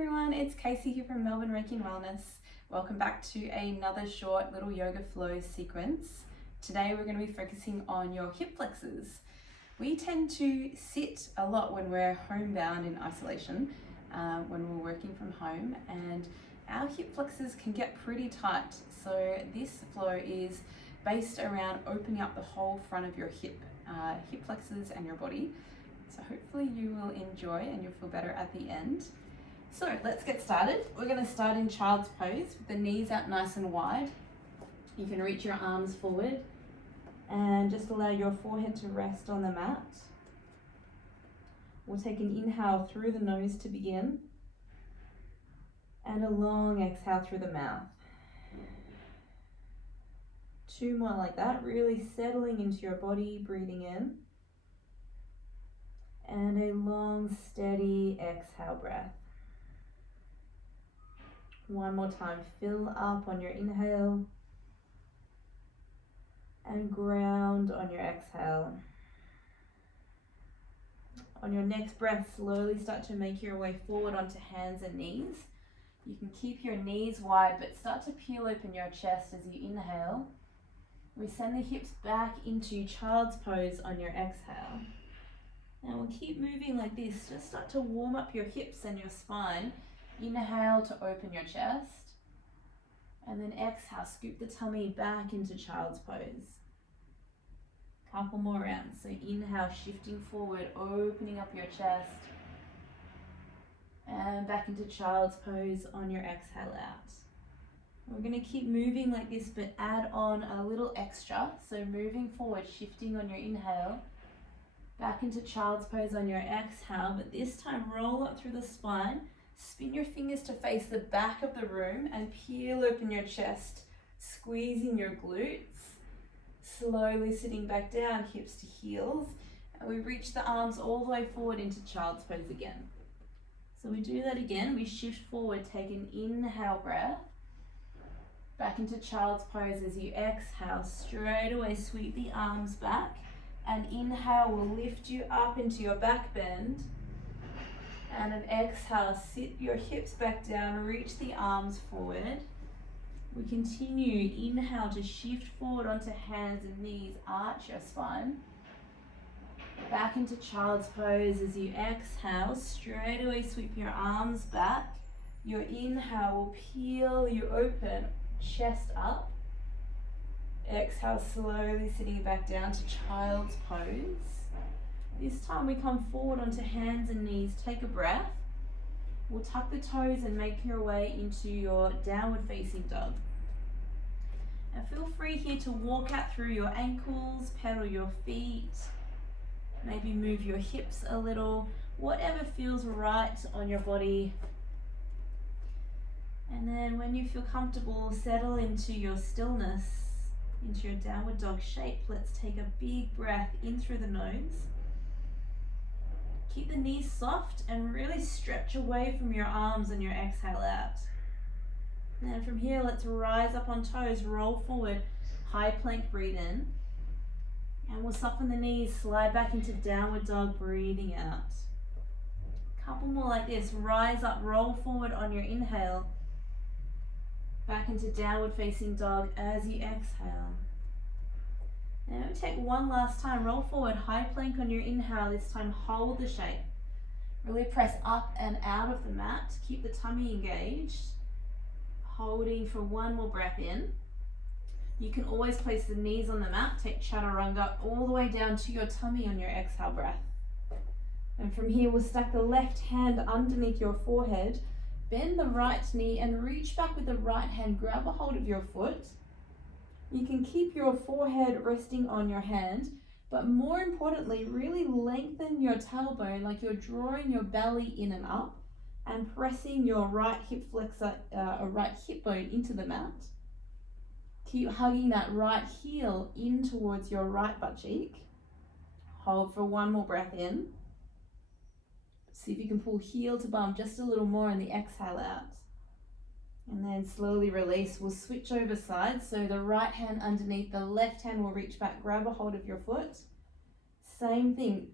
everyone, it's Casey here from Melbourne REIKI and Wellness. Welcome back to another short little yoga flow sequence. Today we're going to be focusing on your hip flexors. We tend to sit a lot when we're homebound in isolation, when we're working from home, and our hip flexors can get pretty tight. So this flow is based around opening up the whole front of your hip flexors and your body. So hopefully you will enjoy and you'll feel better at the end. So let's get started. We're going to start in child's pose with the knees out nice and wide. You can reach your arms forward and just allow your forehead to rest on the mat. We'll take an inhale through the nose to begin and a long exhale through the mouth. 2 more like that, really settling into your body, breathing in. And a long, steady exhale breath. 1 more time, fill up on your inhale and ground on your exhale. On your next breath, slowly start to make your way forward onto hands and knees. You can keep your knees wide, but start to peel open your chest as you inhale. We send the hips back into child's pose on your exhale. Now we'll keep moving like this. Just start to warm up your hips and your spine. Inhale to open your chest. And then exhale, scoop the tummy back into child's pose. Couple more rounds. So inhale, shifting forward, opening up your chest. And back into child's pose on your exhale out. We're going to keep moving like this, but add on a little extra. So moving forward, shifting on your inhale. Back into child's pose on your exhale, but this time roll up through the spine. Spin your fingers to face the back of the room and peel open your chest, squeezing your glutes. Slowly sitting back down, hips to heels. And we reach the arms all the way forward into child's pose again. So we do that again. We shift forward, take an inhale breath. Back into child's pose as you exhale. Straight away sweep the arms back. And inhale will lift you up into your back bend. And an exhale, sit your hips back down, reach the arms forward. We continue, inhale to shift forward onto hands and knees, arch your spine. Back into child's pose as you exhale, straight away sweep your arms back. Your inhale will peel you open, chest up. Exhale, slowly sitting back down to child's pose. This time we come forward onto hands and knees. Take a breath. We'll tuck the toes and make your way into your downward facing dog. And feel free here to walk out through your ankles, pedal your feet, maybe move your hips a little, whatever feels right on your body. And then when you feel comfortable, settle into your stillness, into your downward dog shape. Let's take a big breath in through the nose. Keep the knees soft and really stretch away from your arms and your exhale out. And from here, let's rise up on toes, roll forward, high plank, breathe in. And we'll soften the knees, slide back into downward dog, breathing out. Couple more like this, rise up, roll forward on your inhale. Back into downward facing dog as you exhale. Now take one last time, roll forward, high plank on your inhale, this time hold the shape. Really press up and out of the mat, keep the tummy engaged. Holding for 1 more breath in. You can always place the knees on the mat, take chaturanga all the way down to your tummy on your exhale breath. And from here we'll stack the left hand underneath your forehead, bend the right knee and reach back with the right hand, grab a hold of your foot. You can keep your forehead resting on your hand, but more importantly, really lengthen your tailbone like you're drawing your belly in and up and pressing your right hip flexor, or right hip bone into the mat. Keep hugging that right heel in towards your right butt cheek. Hold for 1 more breath in. See if you can pull heel to bum just a little more in the exhale out. And then slowly release. We'll switch over sides. So the right hand underneath, the left hand will reach back, grab a hold of your foot. Same thing.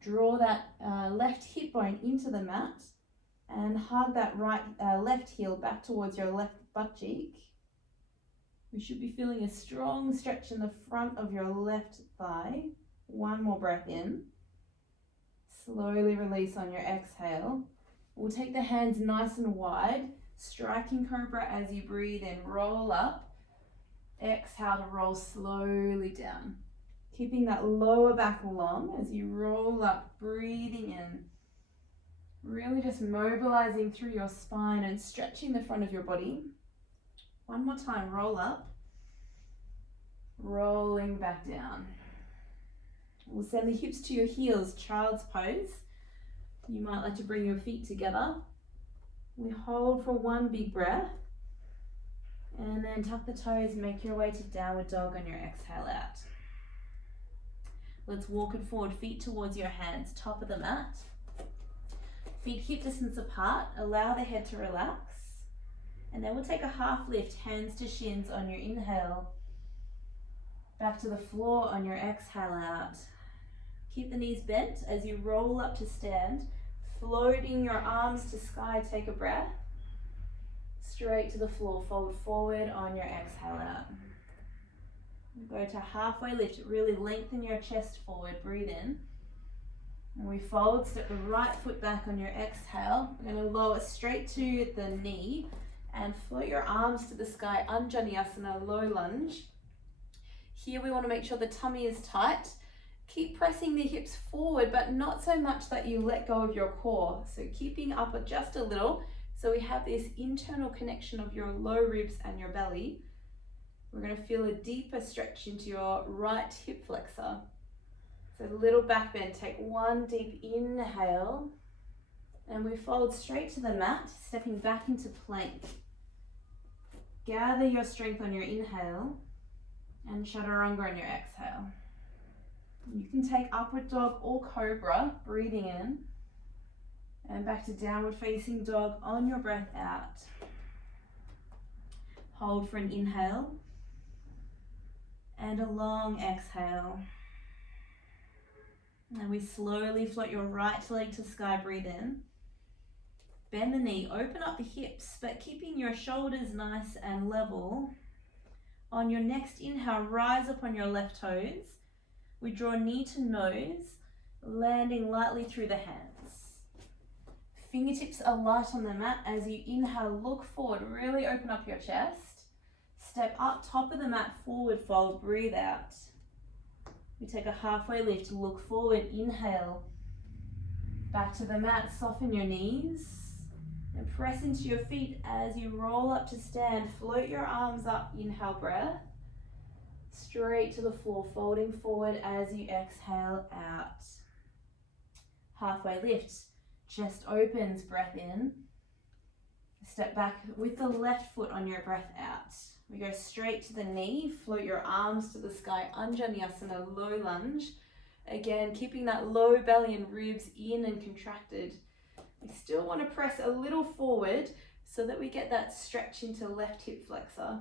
Draw that left hip bone into the mat. And hug that left heel back towards your left butt cheek. We should be feeling a strong stretch in the front of your left thigh. One more breath in. Slowly release on your exhale. We'll take the hands nice and wide, striking cobra as you breathe in. Roll up. Exhale to roll slowly down. Keeping that lower back long as you roll up, breathing in. Really just mobilizing through your spine and stretching the front of your body. One more time, roll up. Rolling back down. We'll send the hips to your heels, child's pose. You might like to bring your feet together. We hold for one big breath. And then tuck the toes, make your way to downward dog on your exhale out. Let's walk it forward, feet towards your hands, top of the mat. Feet hip distance apart, allow the head to relax. And then we'll take a half lift, hands to shins on your inhale. Back to the floor on your exhale out. Keep the knees bent as you roll up to stand, floating your arms to sky, take a breath. Straight to the floor, fold forward on your exhale out. Go to halfway lift, really lengthen your chest forward, breathe in. And we fold, step the right foot back on your exhale. We're going to lower straight to the knee and float your arms to the sky, Anjaneyasana, low lunge. Here we want to make sure the tummy is tight. Keep pressing the hips forward, but not so much that you let go of your core. So keeping up just a little, so we have this internal connection of your low ribs and your belly. We're going to feel a deeper stretch into your right hip flexor. So a little back bend, take one deep inhale, and we fold straight to the mat, stepping back into plank. Gather your strength on your inhale, and chaturanga on your exhale. You can take upward dog or cobra, breathing in, and back to downward facing dog on your breath out. Hold for an inhale, and a long exhale. And we slowly float your right leg to sky, breathe in. Bend the knee, open up the hips, but keeping your shoulders nice and level. On your next inhale, rise up on your left toes. We draw knee to nose, landing lightly through the hands. Fingertips are light on the mat as you inhale, look forward, really open up your chest. Step up, top of the mat, forward fold, breathe out. We take a halfway lift, look forward, inhale. Back to the mat, soften your knees. And press into your feet as you roll up to stand. Float your arms up, inhale, breath. Straight to the floor, folding forward as you exhale out. Halfway lift, chest opens, breath in. Step back with the left foot on your breath out. We go straight to the knee, float your arms to the sky, Anjaneyasana, low lunge. Again, keeping that low belly and ribs in and contracted. We still want to press a little forward so that we get that stretch into left hip flexor.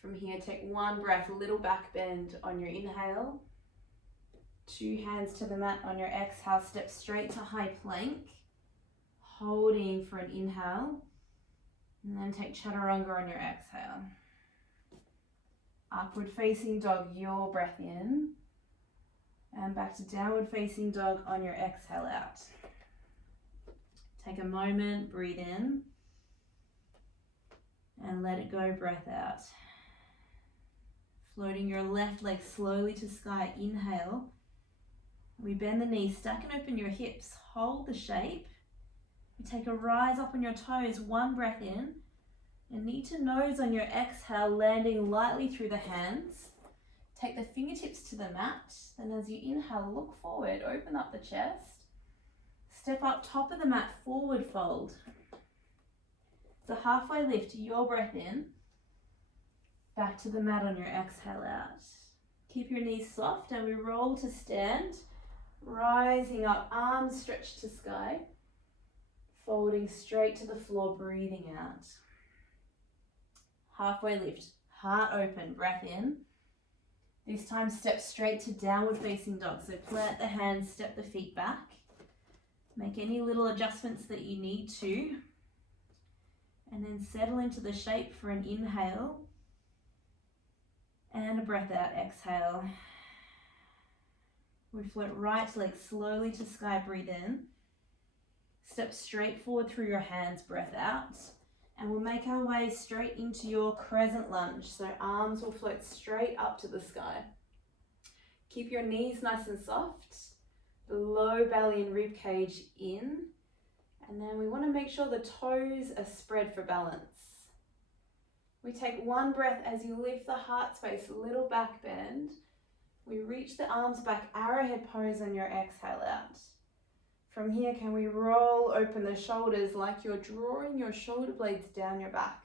From here, take one breath, little back bend on your inhale. 2 hands to the mat on your exhale, step straight to high plank. Holding for an inhale. And then take chaturanga on your exhale. Upward facing dog, your breath in. And back to downward facing dog on your exhale out. Take a moment, breathe in. And let it go, breath out. Floating your left leg slowly to sky, inhale. We bend the knees, stack and open your hips, hold the shape. You take a rise up on your toes, one breath in, and knee to nose on your exhale, landing lightly through the hands. Take the fingertips to the mat, then as you inhale, look forward, open up the chest. Step up top of the mat, forward fold. So halfway lift, your breath in, back to the mat on your exhale out. Keep your knees soft and we roll to stand, rising up, arms stretched to sky. Folding straight to the floor, breathing out. Halfway lift, heart open, breath in. This time step straight to downward facing dog. So plant the hands, step the feet back. Make any little adjustments that you need to. And then settle into the shape for an inhale. And a breath out, exhale. We float right leg slowly to sky, breathe in. Step straight forward through your hands, breath out. And we'll make our way straight into your crescent lunge. So arms will float straight up to the sky. Keep your knees nice and soft. The low belly and rib cage in. And then we want to make sure the toes are spread for balance. We take one breath as you lift the heart space, a little back bend. We reach the arms back, arrowhead pose on your exhale out. From here, can we roll open the shoulders like you're drawing your shoulder blades down your back.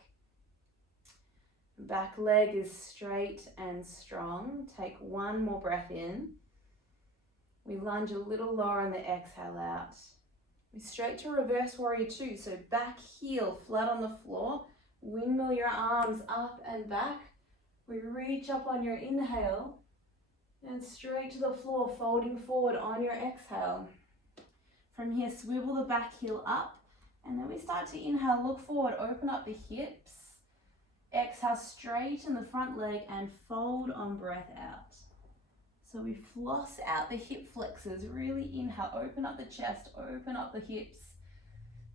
Back leg is straight and strong. Take one more breath in. We lunge a little lower on the exhale out. We straight to reverse warrior two. So back heel flat on the floor. Windmill your arms up and back. We reach up on your inhale and straight to the floor, folding forward on your exhale. From here, swivel the back heel up, and then we start to inhale, look forward, open up the hips. Exhale, straighten the front leg and fold on breath out. So we floss out the hip flexors, really inhale, open up the chest, open up the hips.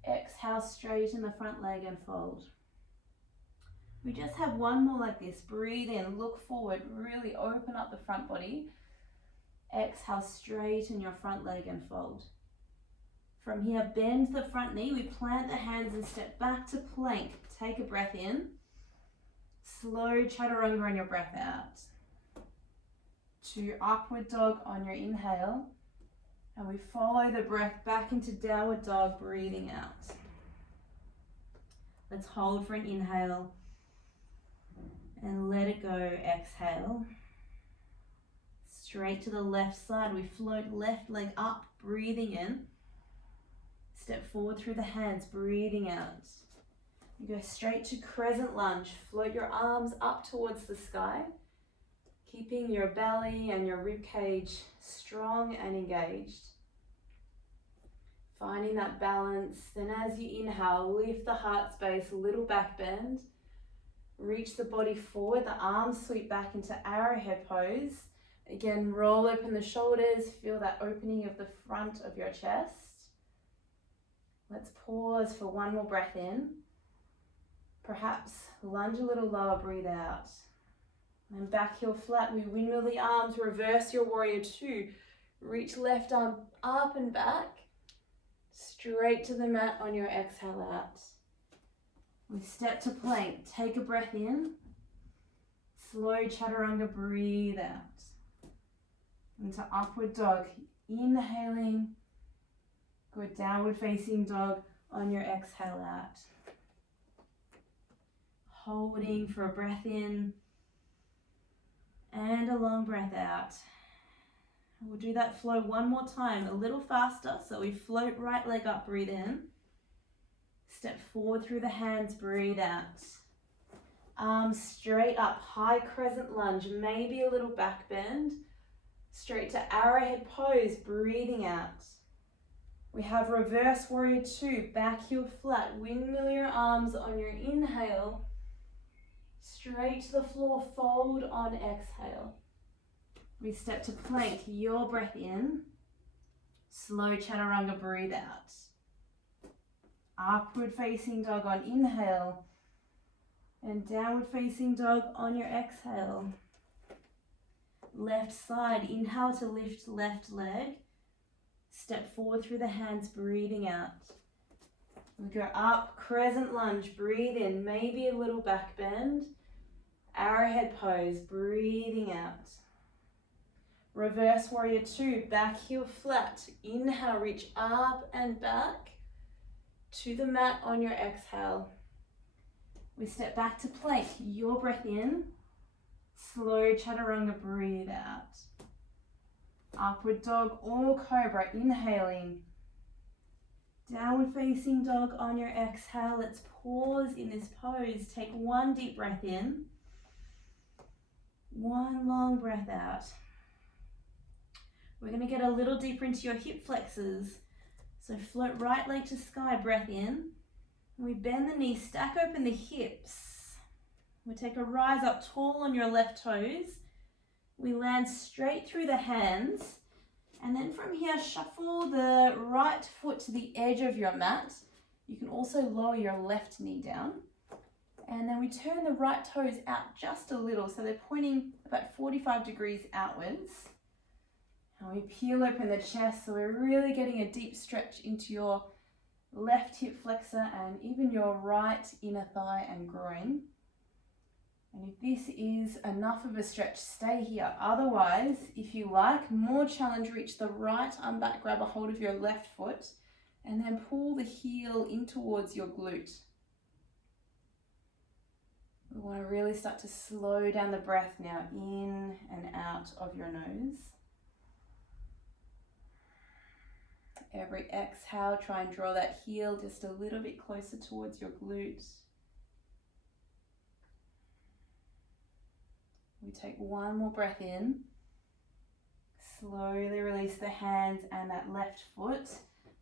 Exhale, straighten the front leg and fold. We just have one more like this. Breathe in, look forward, really open up the front body. Exhale, straighten your front leg and fold. From here, bend the front knee. We plant the hands and step back to plank. Take a breath in. Slow chaturanga on your breath out. To upward dog on your inhale. And we follow the breath back into downward dog, breathing out. Let's hold for an inhale. And let it go, exhale. Straight to the left side, we float left leg up, breathing in. Step forward through the hands, breathing out. You go straight to crescent lunge. Float your arms up towards the sky, keeping your belly and your rib cage strong and engaged. Finding that balance. Then as you inhale, lift the heart space, a little back bend. Reach the body forward, the arms sweep back into arrowhead pose. Again, roll open the shoulders, feel that opening of the front of your chest. Let's pause for one more breath in. Perhaps lunge a little lower, breathe out. And back heel flat, we windmill the arms, reverse your warrior two. Reach left arm up and back, straight to the mat on your exhale out. We step to plank, take a breath in. Slow chaturanga, breathe out. Into upward dog, inhaling. Go downward facing dog on your exhale out. Holding for a breath in and a long breath out. We'll do that flow one more time, a little faster. So we float right leg up, breathe in. Step forward through the hands, breathe out. Arms straight up, high crescent lunge, maybe a little back bend. Straight to arrowhead pose, breathing out. We have reverse warrior two, back heel flat, windmill your arms on your inhale. Straight to the floor, fold on exhale. We step to plank, your breath in. Slow chaturanga, breathe out. Upward facing dog on inhale. And downward facing dog on your exhale. Left side, inhale to lift left leg. Step forward through the hands, breathing out. We go up, crescent lunge, breathe in, maybe a little back bend. Arrowhead pose, breathing out. Reverse warrior two, back heel flat. Inhale, reach up and back to the mat on your exhale. We step back to plank, your breath in. Slow chaturanga, breathe out. Upward dog or cobra, inhaling. Downward facing dog on your exhale. Let's pause in this pose. Take one deep breath in. One long breath out. We're going to get a little deeper into your hip flexors. So float right leg to sky, breath in. We bend the knees, stack open the hips. We take a rise up tall on your left toes. We land straight through the hands. And then from here, shuffle the right foot to the edge of your mat. You can also lower your left knee down. And then we turn the right toes out just a little, so they're pointing about 45 degrees outwards. And we peel open the chest, so we're really getting a deep stretch into your left hip flexor and even your right inner thigh and groin. And if this is enough of a stretch, stay here. Otherwise, if you like, more challenge, reach the right arm back, grab a hold of your left foot, and then pull the heel in towards your glute. We want to really start to slow down the breath now, in and out of your nose. Every exhale, try and draw that heel just a little bit closer towards your glute. We take one more breath in. Slowly release the hands and that left foot.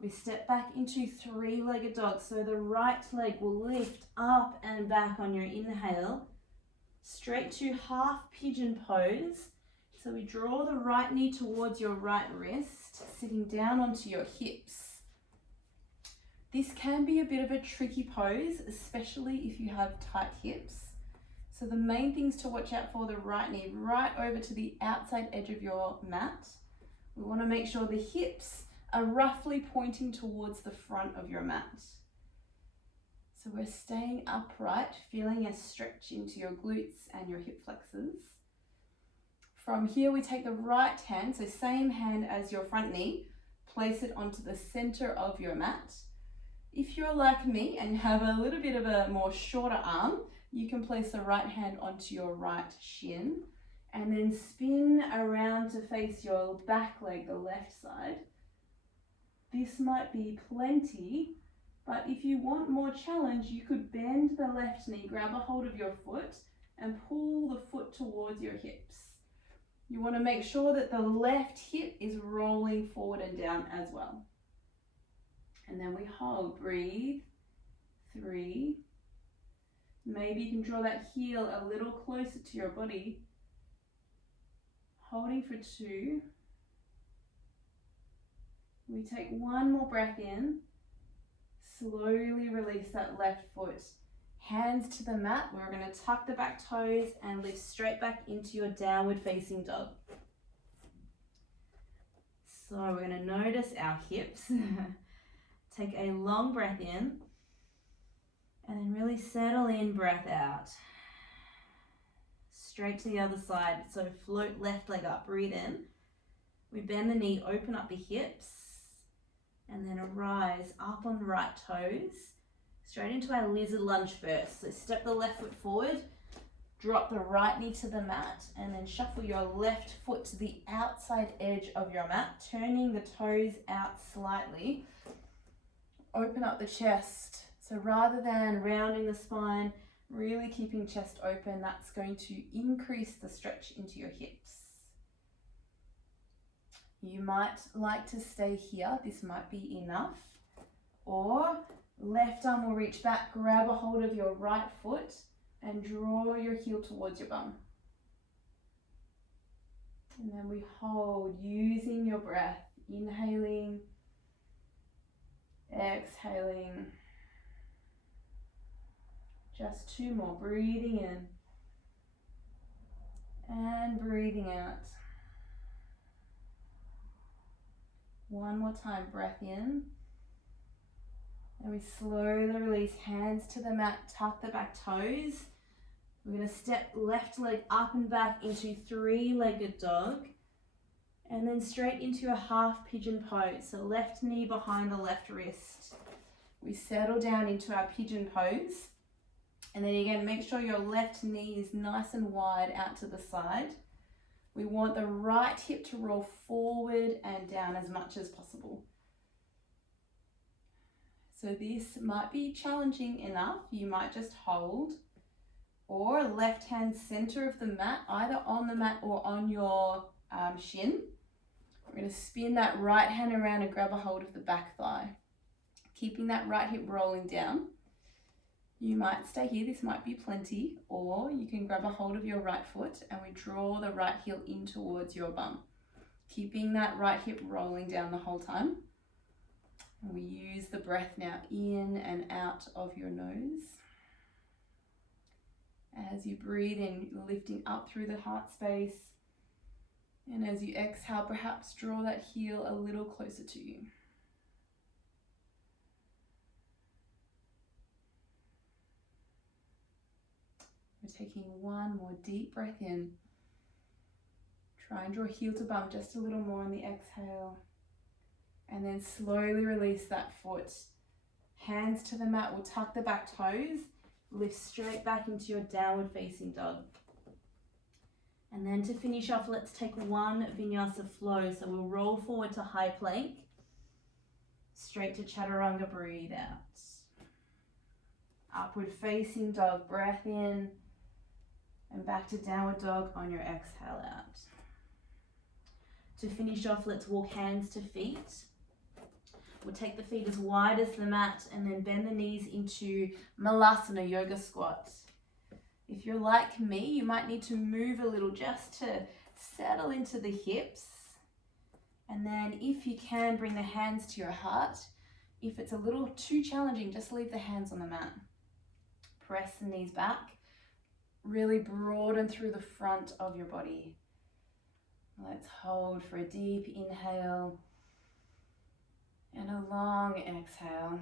We step back into three-legged dog. So the right leg will lift up and back on your inhale. Straight to half pigeon pose. So we draw the right knee towards your right wrist, sitting down onto your hips. This can be a bit of a tricky pose, especially if you have tight hips. So the main things to watch out for: the right knee right over to the outside edge of your mat. We want to make sure the hips are roughly pointing towards the front of your mat. So we're staying upright, feeling a stretch into your glutes and your hip flexors. From here, we take the right hand, so same hand as your front knee, place it onto the center of your mat. If you're like me and have a little bit of a more shorter arm, you can place the right hand onto your right shin and then spin around to face your back leg, the left side. This might be plenty, but if you want more challenge, you could bend the left knee, grab a hold of your foot and pull the foot towards your hips. You want to make sure that the left hip is rolling forward and down as well. And then we hold, breathe, 3. Maybe you can draw that heel a little closer to your body. Holding for 2. We take one more breath in. Slowly release that left foot. Hands to the mat. We're going to tuck the back toes and lift straight back into your downward facing dog. So we're going to notice our hips. Take a long breath in. And then really settle in, breath out. Straight to the other side. So float left leg up, breathe in. We bend the knee, open up the hips. And then rise up on the right toes. Straight into our lizard lunge first. So step the left foot forward. Drop the right knee to the mat. And then shuffle your left foot to the outside edge of your mat. Turning the toes out slightly. Open up the chest. So rather than rounding the spine, really keeping chest open, that's going to increase the stretch into your hips. You might like to stay here. This might be enough. Or left arm will reach back, grab a hold of your right foot and draw your heel towards your bum. And then we hold, using your breath, inhaling, exhaling. Just 2 more, breathing in and breathing out. One more time, breath in. And we slowly release, hands to the mat, tuck the back toes. We're going to step left leg up and back into three-legged dog. And then straight into a half pigeon pose. So left knee behind the left wrist. We settle down into our pigeon pose. And then again, make sure your left knee is nice and wide out to the side. We want the right hip to roll forward and down as much as possible. So this might be challenging enough. You might just hold, or left hand center of the mat, either on the mat or on your shin. We're going to spin that right hand around and grab a hold of the back thigh. Keeping that right hip rolling down. You might stay here, this might be plenty, or you can grab a hold of your right foot and we draw the right heel in towards your bum. Keeping that right hip rolling down the whole time. And we use the breath now in and out of your nose. As you breathe in, lifting up through the heart space. And as you exhale, perhaps draw that heel a little closer to you. We're taking one more deep breath in. Try and draw heel to bum just a little more on the exhale. And then slowly release that foot. Hands to the mat, we'll tuck the back toes. Lift straight back into your downward facing dog. And then to finish off, let's take one vinyasa flow. So we'll roll forward to high plank. Straight to chaturanga, breathe out. Upward facing dog, breath in. And back to downward dog on your exhale out. To finish off, let's walk hands to feet. We'll take the feet as wide as the mat and then bend the knees into Malasana, yoga squat. If you're like me, you might need to move a little just to settle into the hips. And then if you can, bring the hands to your heart. If it's a little too challenging, just leave the hands on the mat. Press the knees back. Really broaden through the front of your body. Let's hold for a deep inhale and a long exhale.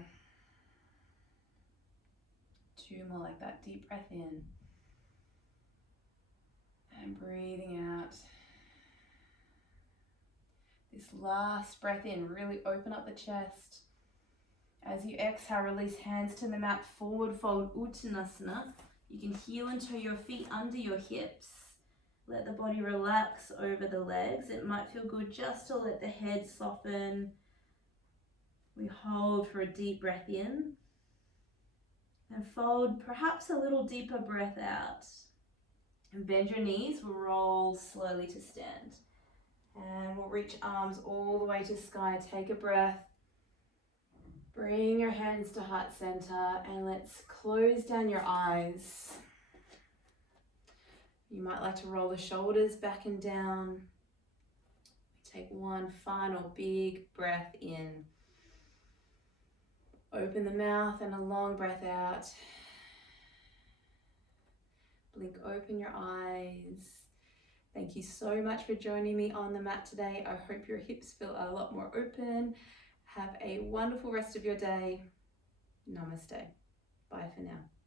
Two more like that. Deep breath in and breathing out. This last breath in, really open up the chest. As you exhale, release hands to the mat, forward fold Uttanasana. You can heel and toe your feet under your hips. Let the body relax over the legs. It might feel good just to let the head soften. We hold for a deep breath in. And fold perhaps a little deeper breath out. And bend your knees, we'll roll slowly to stand. And we'll reach arms all the way to sky. Take a breath. Bring your hands to heart center and let's close down your eyes. You might like to roll the shoulders back and down. Take one final big breath in. Open the mouth and a long breath out. Blink open your eyes. Thank you so much for joining me on the mat today. I hope your hips feel a lot more open. Have a wonderful rest of your day. Namaste. Bye for now.